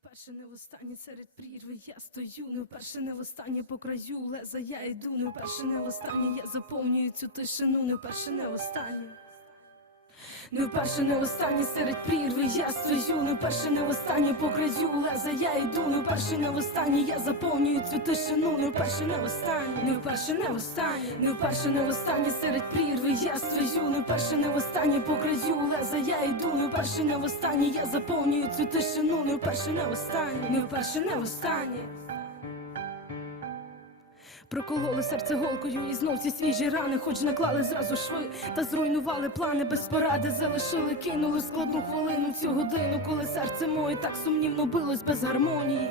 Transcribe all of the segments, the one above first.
вперше не востаннє серед прірви. Я стою, не вперше не востаннє по краю леза. Я йду, не вперше не востаннє я заповнюю цю тишину, не вперше не востаннє. Не вперше не востаннє серед прірви я стою, не вперше не востаннє по краю леза я йду, не вперше не востаннє я заповнюю цю тишину, не вперше не востаннє, не вперше не востаннє, не вперше не востаннє серед прірви я стою, не вперше не востаннє по краю леза я йду, не вперше не востаннє я заповнюю цю тишину, не вперше не востаннє, не вперше не востаннє. Прокололи серце голкою і знов ці свіжі рани, хоч наклали зразу шви, та зруйнували плани без поради, залишили, кинули складну хвилину цю годину, коли серце моє так сумнівно билось без гармонії.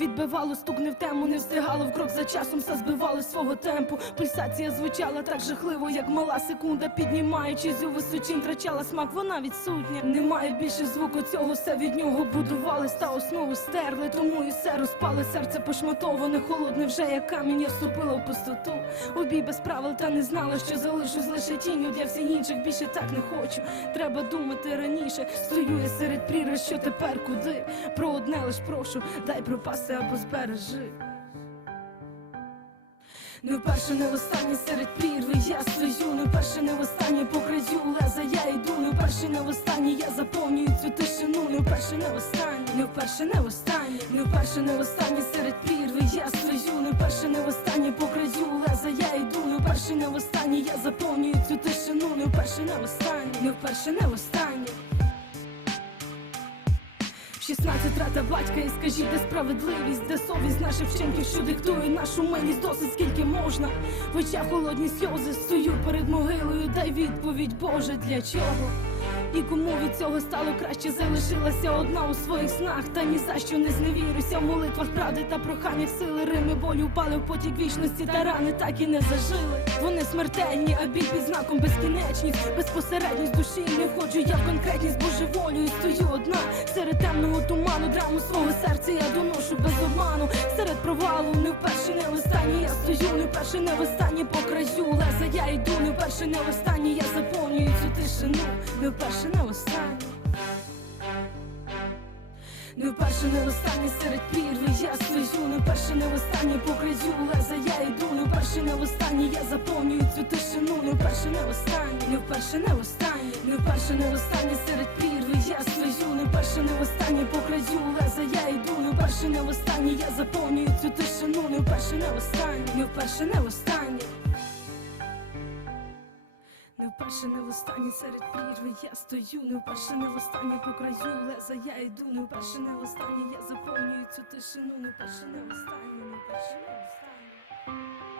Відбивало стук не в тему, не встигало в крок за часом, все збивало свого темпу. Пульсація звучала так жахливо, як мала секунда, піднімаючись у височинь, втрачала смак, вона відсутня. Немає більше звуку цього, все від нього будувались та основу стерли, тому і все розпали серце пошматоване, холодне вже як камінь, я вступила в пустоту. У бій без правил та не знала, що залишусь лише тінню для всіх інших. Більше так не хочу. Треба думати раніше. Стою я серед прірви, що тепер куди? Про одне лиш прошу, дай пропасти або збережи. Не вперше, не востаннє серед прірви я стою, не вперше, не востаннє по краю леза я йду, не вперше, не востаннє я заповнюю цю тишину, не вперше, не востаннє, не вперше, не востаннє, не вперше, не востаннє серед прірви я стою, не вперше, не востаннє по краю леза я йду, не вперше, не востаннє я заповнюю цю тишину, не вперше, не востаннє, не вперше, не. В 16 трата батька і скажіть, де справедливість, де совість наших вчинків, що диктує нашу милість, досить скільки можна. В очах холодні сльози стою перед могилою, дай відповідь, Боже, для чого? І кому від цього стало краще, залишилася одна у своїх снах, та ні за що не зневірюся в молитвах правди та проханнях сили. Рими болю впали в потік вічності, та рани так і не зажили. Вони смертельні, а біль під знаком безкінечність, безпосередність душі. Не входжу я в конкретність божеволію, стою одна. Серед темного туману, драму свого серця я доношу обману. Серед провалу не вперше, не востаннє я стою, не вперше, не востаннє по краю леза я йду, не вперше, не востаннє я заповнюю цю тишину, не вперше, не востаннє. Не вперше, не востаннє серед прірви я стою, не вперше, не востаннє по краю леза я йду, не вперше, не востаннє я заповнюю цю тишину, не вперше, не востаннє, не вперше, не востаннє, не вперше, не востаннє серед прірви я стою, не вперше, не востаннє по краю леза я йду, не вперше, не востаннє я заповнюю цю тишину, не вперше, не востаннє, не вперше, не востаннє. Не вперше, не востаннє серед прірви я стою, не вперше, не востаннє по краю леза я йду, не вперше, не востаннє я заповнюю цю тишину, не вперше, не востаннє, не вперше, не востаннє.